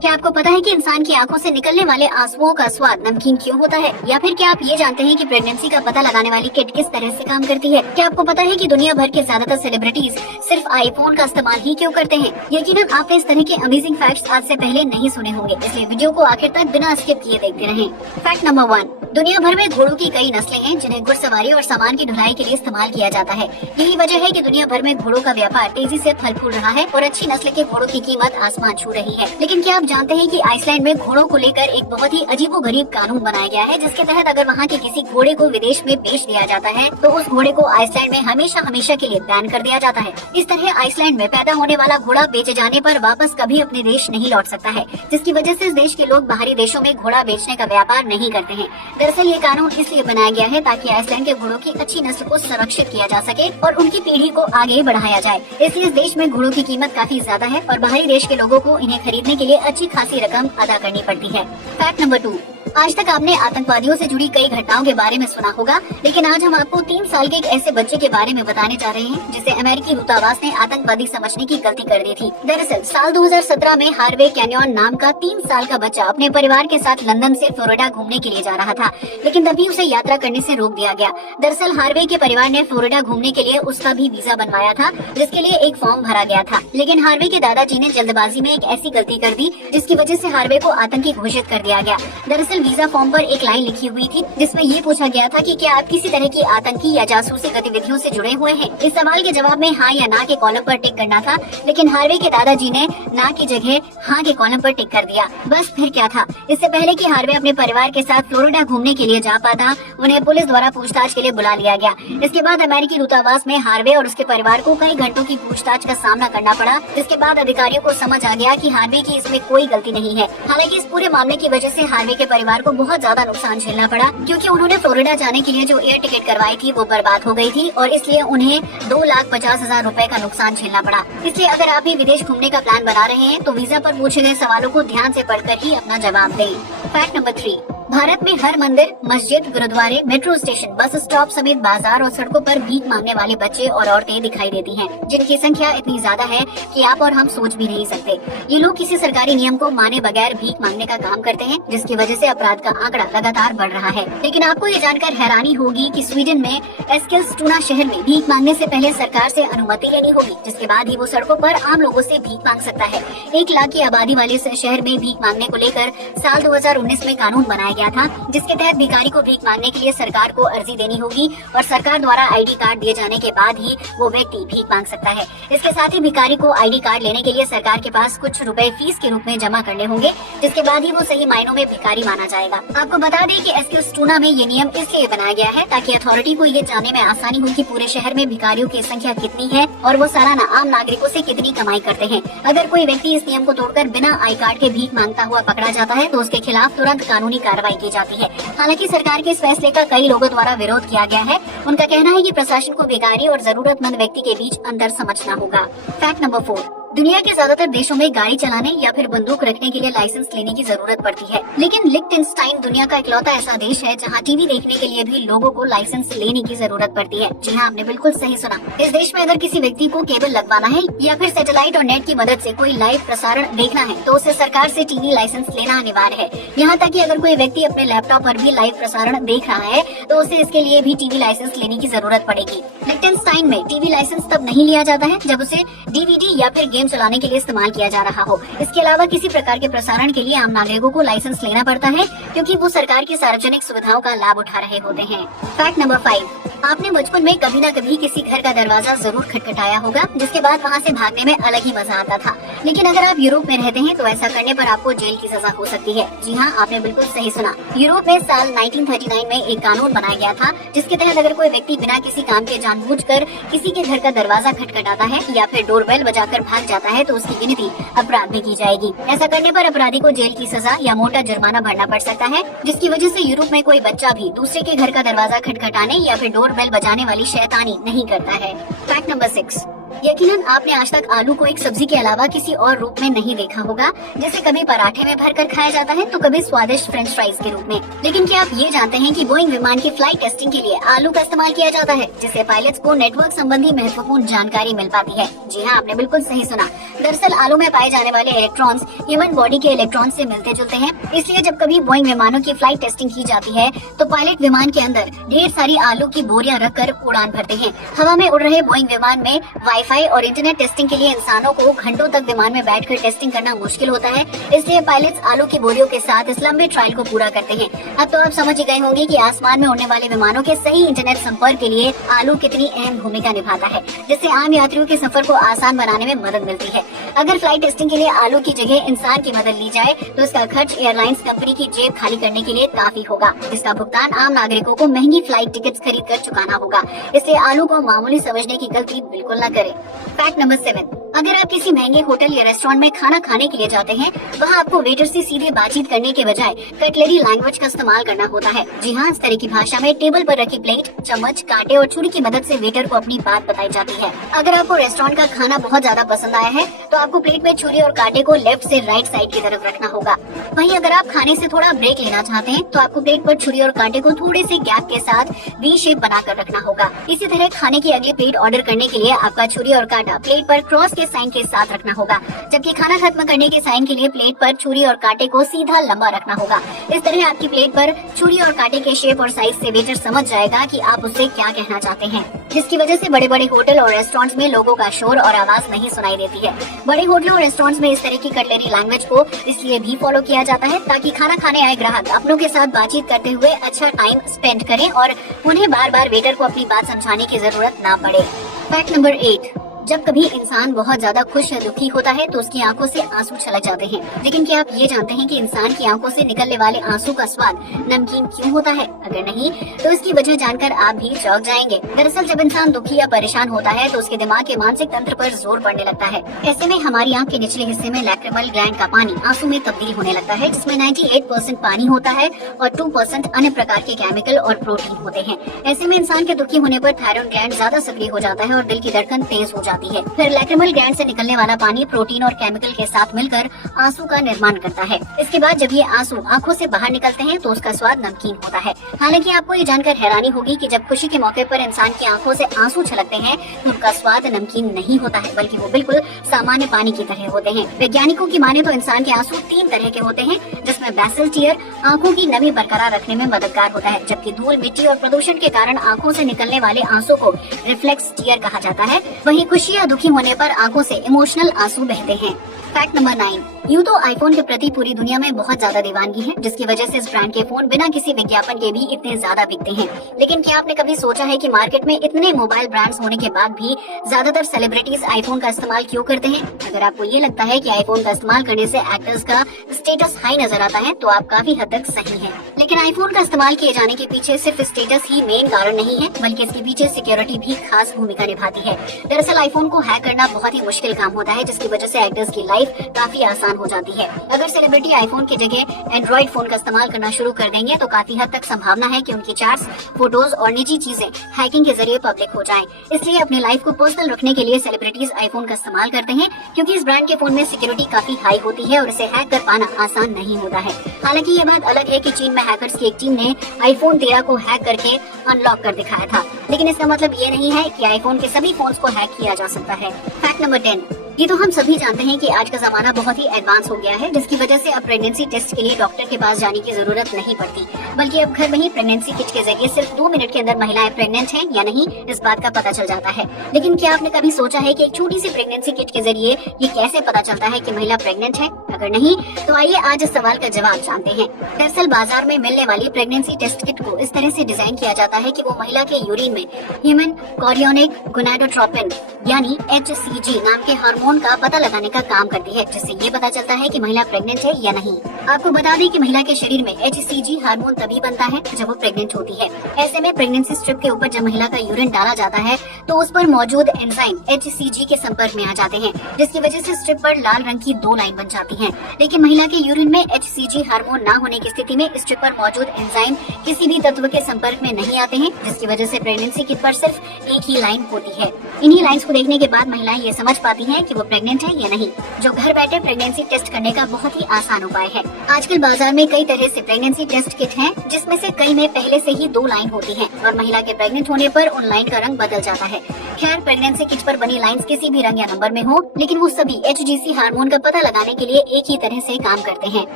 क्या आपको पता है कि इंसान की आंखों से निकलने वाले आंसुओं का स्वाद नमकीन क्यों होता है? या फिर क्या आप ये जानते हैं कि प्रेगनेंसी का पता लगाने वाली किट किस तरह से काम करती है? क्या आपको पता है कि दुनिया भर के ज्यादातर सेलिब्रिटीज सिर्फ आईफोन का इस्तेमाल ही क्यों करते हैं? यकीनन आपने इस तरह के अमेजिंग फैक्ट्स आज से पहले नहीं सुने होंगे, इसलिए वीडियो को आखिर तक बिना स्किप किए देखते रहें। फैक्ट नंबर 1, दुनिया भर में घोड़ों की कई नस्लें हैं जिन्हें घुड़सवारी और सामान की ढुलाई के लिए इस्तेमाल किया जाता है। यही वजह है कि दुनिया भर में घोड़ों का व्यापार तेजी से फल फूल रहा है और अच्छी नस्ल के घोड़ों की कीमत आसमान छू रही है। लेकिन क्या आप जानते हैं कि आइसलैंड में घोड़ों को लेकर एक बहुत ही अजीबोगरीब कानून बनाया गया है, जिसके तहत अगर वहाँ के किसी घोड़े को विदेश में बेच दिया जाता है तो उस घोड़े को आइसलैंड में हमेशा हमेशा के लिए बैन कर दिया जाता है। इस तरह आइसलैंड में पैदा होने वाला घोड़ा बेचे जाने पर वापस कभी अपने देश नहीं लौट सकता है, जिसकी वजह से इस देश के लोग बाहरी देशों में घोड़ा बेचने का व्यापार नहीं करते हैं। दरअसल ये कानून इसलिए बनाया गया है ताकि आइसलैंड के घोड़ों की अच्छी नस्ल को संरक्षित किया जा सके और उनकी पीढ़ी को आगे बढ़ाया जाए। इसलिए इस देश में घोड़ों की कीमत काफी ज्यादा है और बाहरी देश के लोगों को इन्हें खरीदने के लिए अच्छी खासी रकम अदा करनी पड़ती है। फैक्ट नंबर 2, आज तक आपने आतंकवादियों से जुड़ी कई घटनाओं के बारे में सुना होगा, लेकिन आज हम आपको 3 साल के एक ऐसे बच्चे के बारे में बताने जा रहे हैं जिसे अमेरिकी दूतावास ने आतंकवादी समझने की गलती कर दी थी। दरअसल साल 2017 में हार्वे कैनियन नाम का 3 साल का बच्चा अपने परिवार के साथ लंदन से फ्लोरिडा घूमने के लिए जा रहा था, लेकिन तभी उसे यात्रा करने से रोक दिया गया। दरअसल हार्वे के परिवार ने फ्लोरिडा घूमने के लिए उसका भी वीजा बनवाया था, जिसके लिए एक फॉर्म भरा गया था, लेकिन हार्वे के दादाजी ने जल्दबाजी में एक ऐसी गलती कर दी जिसकी वजह से हार्वे को आतंकी घोषित कर दिया गया। दरअसल वीजा फॉर्म पर एक लाइन लिखी हुई थी जिसमें ये पूछा गया था कि क्या आप किसी तरह की आतंकी या जासूसी गतिविधियों से जुड़े हुए हैं। इस सवाल के जवाब में हाँ या ना के कॉलम पर टिक करना था, लेकिन हार्वे के दादाजी ने ना की जगह हाँ के कॉलम पर टिक कर दिया। बस फिर क्या था, इससे पहले कि हार्वे अपने परिवार के साथ फ्लोरिडा घूमने के लिए जा पाता, उन्हें पुलिस द्वारा पूछताछ के लिए बुला लिया गया। इसके बाद अमेरिकी दूतावास में हार्वे और उसके परिवार को कई घंटों की पूछताछ का सामना करना पड़ा, जिसके बाद अधिकारियों को समझ आ गया कि हार्वे की इसमें कोई गलती नहीं है। हालांकि इस पूरे मामले की वजह से हार्वे के परिवार को बहुत ज्यादा नुकसान झेलना पड़ा, क्योंकि उन्होंने फ्लोरिडा जाने के लिए जो एयर टिकट करवाई थी वो बर्बाद हो गई थी और इसलिए उन्हें 2,50,000 रुपए का नुकसान झेलना पड़ा। इसलिए अगर आप भी विदेश घूमने का प्लान बना रहे हैं तो वीजा पर पूछे गए सवालों को ध्यान से पढ़कर ही अपना जवाब दें। फैक्ट नंबर 3, भारत में हर मंदिर, मस्जिद, गुरुद्वारे, मेट्रो स्टेशन, बस स्टॉप समेत बाजार और सड़कों पर भीख मांगने वाले बच्चे और औरतें दिखाई देती हैं, जिनकी संख्या इतनी ज्यादा है कि आप और हम सोच भी नहीं सकते। ये लोग किसी सरकारी नियम को माने बगैर भीख मांगने का काम करते हैं, जिसकी वजह से अपराध का आंकड़ा लगातार बढ़ रहा है। लेकिन आपको ये जानकर हैरानी होगी कि स्वीडन में एस्किलस्टुना शहर में भीख मांगने से पहले सरकार से अनुमति लेनी होगी, जिसके बाद ही वो सड़कों पर आम लोगों से भीख मांग सकता है। 1 लाख की आबादी वाले इस शहर में भीख मांगने को लेकर साल 2019 में कानून बनाया गया था, जिसके तहत भिखारी को भीख मांगने के लिए सरकार को अर्जी देनी होगी और सरकार द्वारा आईडी कार्ड दिए जाने के बाद ही वो व्यक्ति भीख मांग सकता है। इसके साथ ही भिखारी को आईडी कार्ड लेने के लिए सरकार के पास कुछ रुपए फीस के रूप में जमा करने होंगे, जिसके बाद ही वो सही मायनों में भिखारी माना जाएगा। आपको बता दें कि एस्किलस्टुना में ये नियम इसलिए बनाया गया है ताकि अथॉरिटी को ये जानने में आसानी हो कि पूरे शहर में भिखारियों की संख्या कितनी है और वो सालाना आम नागरिकों से कितनी कमाई करते हैं। अगर कोई व्यक्ति इस नियम को तोड़कर बिना आई कार्ड के भीख मांगता हुआ पकड़ा जाता है तो उसके खिलाफ तुरंत कानूनी कार्रवाई की जाती है। हालांकि सरकार के इस फैसले का कई लोगों द्वारा विरोध किया गया है। उनका कहना है कि प्रशासन को भिखारी और जरूरतमंद व्यक्ति के बीच अंतर समझना होगा। फैक्ट नंबर 4, दुनिया के ज्यादातर देशों में गाड़ी चलाने या फिर बंदूक रखने के लिए लाइसेंस लेने की जरूरत पड़ती है, लेकिन लिechtenstein दुनिया का इकलौता ऐसा देश है जहां टीवी देखने के लिए भी लोगों को लाइसेंस लेने की जरूरत पड़ती है। जी हाँ, आपने बिल्कुल सही सुना। इस देश में अगर किसी व्यक्ति को केबल लगवाना है या फिर सैटेलाइट और नेट की मदद से कोई लाइव प्रसारण देखना है तो उसे सरकार से टीवी लाइसेंस लेना अनिवार्य है। यहाँ तक कि अगर कोई व्यक्ति अपने लैपटॉप पर भी लाइव प्रसारण देख रहा है तो उसे इसके लिए भी टीवी लाइसेंस लेने की जरूरत पड़ेगी। लिechtenstein में टीवी लाइसेंस तब नहीं लिया जाता है जब उसे डीवीडी या फिर गेम चलाने के लिए इस्तेमाल किया जा रहा हो। इसके अलावा किसी प्रकार के प्रसारण के लिए आम नागरिकों को लाइसेंस लेना पड़ता है, क्योंकि वो सरकार की सार्वजनिक सुविधाओं का लाभ उठा रहे होते हैं। फैक्ट नंबर 5, आपने बचपन में कभी न कभी किसी घर का दरवाजा जरूर खटखटाया होगा, जिसके बाद वहाँ से भागने में अलग ही मजा आता था। लेकिन अगर आप यूरोप में रहते हैं तो ऐसा करने पर आपको जेल की सजा हो सकती है। जी हाँ, आपने बिल्कुल सही सुना। यूरोप में साल 1939 में एक कानून बनाया गया था, जिसके तहत अगर कोई व्यक्ति बिना किसी काम के जानबूझकर किसी के घर का दरवाजा खटखटाता है या फिर डोरबेल बजाकर भाग जाता है तो उसकी गिनती अपराध में की जाएगी। ऐसा करने पर अपराधी को जेल की सजा या मोटा जुर्माना भरना पड़ सकता है, जिसकी वजह से यूरोप में कोई बच्चा भी दूसरे के घर का दरवाजा खटखटाने या फिर डोरबेल बजाने वाली शैतानी नहीं करता है। फैक्ट नंबर 6, यकीनन आपने आज तक आलू को एक सब्जी के अलावा किसी और रूप में नहीं देखा होगा, जैसे कभी पराठे में भरकर खाया जाता है तो कभी स्वादिष्ट फ्रेंच फ्राइज के रूप में। लेकिन क्या आप ये जानते हैं कि बोइंग विमान की फ्लाइट टेस्टिंग के लिए आलू का इस्तेमाल किया जाता है, जिससे पायलट्स को नेटवर्क संबंधी महत्वपूर्ण जानकारी मिल पाती है। जी हाँ, आपने बिल्कुल सही सुना। दरअसल आलू में पाए जाने वाले इलेक्ट्रॉन्स ह्यूमन बॉडी के इलेक्ट्रॉन से मिलते जुलते हैं, इसलिए जब कभी बोइंग विमानों की फ्लाइट टेस्टिंग की जाती है तो पायलट विमान के अंदर ढेर सारी आलू की बोरियां रखकर उड़ान भरते हैं। हवा में उड़ रहे बोइंग विमान में वाईफाई और इंटरनेट टेस्टिंग के लिए इंसानों को घंटों तक विमान में बैठकर टेस्टिंग करना मुश्किल होता है, इसलिए पायलट्स आलू की बोरियों के साथ इस लंबे ट्रायल को पूरा करते हैं। अब तो आप समझ ही गए होंगे कि आसमान में उड़ने वाले विमानों के सही इंटरनेट संपर्क के लिए आलू कितनी अहम भूमिका निभाता है, जिससे आम यात्रियों के सफर को आसान बनाने में मदद मिलती है। अगर फ्लाइट टेस्टिंग के लिए आलू की जगह इंसान की मदद ली जाए तो इसका खर्च एयरलाइंस कंपनी की जेब खाली करने के लिए काफी होगा, जिसका भुगतान आम नागरिकों को महंगी फ्लाइट टिकट्स खरीद कर चुकाना होगा। इसलिए आलू को मामूली समझने की गलती बिल्कुल न करें। फैक्ट नंबर 7, अगर आप किसी महंगे होटल या रेस्टोरेंट में खाना खाने के लिए जाते हैं, वहाँ आपको वेटर से सीधे बातचीत करने के बजाय कटलरी लैंग्वेज का इस्तेमाल करना होता है। जी हाँ, इस तरह की भाषा में टेबल पर रखी प्लेट, चम्मच, कांटे और छुरी की मदद से वेटर को अपनी बात बताई जाती है। अगर आपको रेस्टोरेंट का खाना बहुत ज्यादा पसंद आया है तो आपको प्लेट में छुरी और कांटे को लेफ्ट से राइट साइड की तरफ रखना होगा। वहीं अगर आप खाने से थोड़ा ब्रेक लेना चाहते हैं तो आपको प्लेट पर छुरी और कांटे को थोड़े से गैप के साथ वी शेप बनाकर रखना होगा। इसी तरह खाने की अगली प्लेट ऑर्डर करने के लिए आपका छुरी और कांटा प्लेट पर क्रॉस के साइन के साथ रखना होगा, जबकि खाना खत्म करने के साइन के लिए प्लेट पर छुरी और कांटे को सीधा लंबा रखना होगा। इस तरह आपकी प्लेट पर छुरी और कांटे के शेप और साइज से वेटर समझ जाएगा कि आप उससे क्या कहना चाहते हैं, जिसकी वजह से बड़े बड़े होटल और रेस्टोरेंट्स में लोगों का शोर और आवाज नहीं सुनाई देती है। बड़े होटलों और रेस्टोरेंट्स में इस तरह की कटलरी लैंग्वेज को इसलिए भी फॉलो किया जाता है ताकि खाना खाने आए ग्राहक अपनों के साथ बातचीत करते हुए अच्छा टाइम स्पेंड करें और उन्हें बार बार वेटर को अपनी बात समझाने की जरूरत न पड़े। फैक्ट नंबर 8, जब कभी इंसान बहुत ज्यादा खुश या दुखी होता है तो उसकी आंखों से आंसू छलक जाते हैं। लेकिन क्या आप ये जानते हैं कि इंसान की आंखों से निकलने वाले आंसू का स्वाद नमकीन क्यों होता है? अगर नहीं तो इसकी वजह जानकर आप भी चौंक जाएंगे। दरअसल जब इंसान दुखी या परेशान होता है तो उसके दिमाग के मानसिक तंत्र पर जोर पड़ने लगता है। ऐसे में हमारी आंख के निचले हिस्से में लैक्रिमल ग्लैंड का पानी आंसू में तब्दील होने लगता है, जिसमें 98% पानी होता है और 2% अन्य प्रकार के केमिकल और प्रोटीन होते हैं। ऐसे में इंसान के दुखी होने पर थायराइड ग्लैंड ज्यादा सक्रिय हो जाता है और दिल की धड़कन तेज हो जाती है। फिर लैक्रिमल ग्लैंड से निकलने वाला पानी प्रोटीन और केमिकल के साथ मिलकर आंसू का निर्माण करता है। इसके बाद जब ये आंसू आंखों से बाहर निकलते हैं तो उसका स्वाद नमकीन होता है। हालांकि आपको ये जानकर हैरानी होगी कि जब खुशी के मौके पर इंसान की आंखों से आंसू छलकते हैं तो उनका स्वाद नमकीन नहीं होता है, बल्कि वो बिल्कुल सामान्य पानी की तरह होते हैं। वैज्ञानिकों की माने तो इंसान के आंसू 3 तरह के होते हैं, जिसमें बेसल टीयर आंखों की नमी बरकरार रखने में मददगार होता है, जबकि धूल, मिट्टी और प्रदूषण के कारण आंखों से निकलने वाले आंसू को रिफ्लेक्स टीयर कहा जाता है। वहीं खुशी या दुखी होने पर आंखों से इमोशनल आंसू बहते हैं। फैक्ट नंबर 9, यूँ तो आईफोन के प्रति पूरी दुनिया में बहुत ज्यादा दीवानगी है, जिसकी वजह से इस ब्रांड के फोन बिना किसी विज्ञापन के भी इतने ज्यादा बिकते हैं। लेकिन क्या आपने कभी सोचा है कि मार्केट में इतने मोबाइल ब्रांड्स होने के बाद भी ज्यादातर सेलिब्रिटीज आईफोन का इस्तेमाल क्यों करते हैं? अगर आपको ये लगता है कि आईफोन का इस्तेमाल करने से एक्टर्स का स्टेटस हाई नजर आता है तो आप काफी हद तक सही है। लेकिन आईफोन का इस्तेमाल किए जाने के पीछे सिर्फ स्टेटस ही मेन कारण नहीं है, बल्कि इसके पीछे सिक्योरिटी भी खास भूमिका निभाती है। दरअसल आईफोन को हैक करना बहुत ही मुश्किल काम होता है, जिसकी वजह से एक्टर्स की लाइफ काफी आसान हो जाती है। अगर सेलिब्रिटी आईफोन की जगह एंड्रॉइड फोन का इस्तेमाल करना शुरू कर देंगे तो काफी हद तक संभावना है कि उनकी चैट्स, फोटोज और निजी चीजें हैकिंग के जरिए पब्लिक हो जाएं। इसलिए अपनी लाइफ को पर्सनल रखने के लिए सेलिब्रिटीज आईफोन का इस्तेमाल करते हैं, क्योंकि इस ब्रांड के फोन में सिक्योरिटी काफी हाई होती है और इसे हैक कर पाना आसान नहीं होता है। हालांकि ये बात अलग है कि चीन में हैकर्स की एक टीम ने आईफोन 13 को हैक करके अनलॉक कर दिखाया था, लेकिन इसका मतलब ये नहीं है कि आईफोन के सभी फोन्स को हैक किया जा सकता है। फैक्ट नंबर 10, ये तो हम सभी जानते हैं कि आज का जमाना बहुत ही एडवांस हो गया है, जिसकी वजह से अब प्रेगनेंसी टेस्ट के लिए डॉक्टर के पास जाने की जरूरत नहीं पड़ती, बल्कि अब घर में ही प्रेगनेंसी किट के जरिए सिर्फ 2 मिनट के अंदर महिलाएं प्रेग्नेंट हैं या नहीं इस बात का पता चल जाता है। लेकिन क्या आपने कभी सोचा है कि एक छोटी सी प्रेगनेंसी किट के जरिए ये कैसे पता चलता है कि महिला प्रेग्नेंट है? अगर नहीं तो आइए आज इस सवाल का जवाब जानते हैं। दरअसल बाजार में मिलने वाली प्रेगनेंसी टेस्ट किट को इस तरह से डिजाइन किया जाता है कि वो महिला के यूरिन में ह्यूमन कोरियोनिक गोनाडोट्रोपिन यानी HCG नाम के हार्मोन का पता लगाने का काम करती है, जिससे ये पता चलता है कि महिला प्रेग्नेंट है या नहीं। आपको बता दें कि महिला के शरीर में HCG हार्मोन तभी बनता है जब वो प्रेग्नेंट होती है। ऐसे में प्रेगनेंसी स्ट्रिप के ऊपर जब महिला का यूरिन डाला जाता है तो उस पर मौजूद एंजाइम HCG के संपर्क में आ जाते हैं, जिसकी वजह से स्ट्रिप पर लाल रंग की 2 लाइन बन जाती हैं। लेकिन महिला के यूरिन में HCG हार्मोन न होने की स्थिति में स्ट्रिप पर मौजूद एंजाइम किसी भी तत्व के संपर्क में नहीं आते हैं, जिसकी वजह से प्रेगनेंसी किट पर सिर्फ एक ही लाइन होती है। इन्हीं लाइंस को देखने के बाद महिलाएं ये समझ पाती हैं कि वो प्रेग्नेंट है या नहीं, जो घर बैठे प्रेगनेंसी टेस्ट करने का बहुत ही आसान उपाय है। आजकल बाजार में कई तरह से प्रेगनेंसी टेस्ट किट हैं, जिसमें से कई में पहले से ही 2 लाइन होती हैं और महिला के प्रेग्नेंट होने पर उन लाइन का रंग बदल जाता है। खैर, प्रेगनेंसी किट पर बनी लाइंस किसी भी रंग या नंबर में हो, लेकिन वो सभी HCG हार्मोन का पता लगाने के लिए एक ही तरह से काम करते हैं।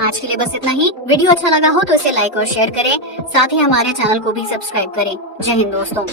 आज के लिए बस इतना ही। वीडियो अच्छा लगा हो तो इसे लाइक और शेयर करें, साथ ही हमारे चैनल को भी सब्सक्राइब करें। जय हिंद दोस्तों।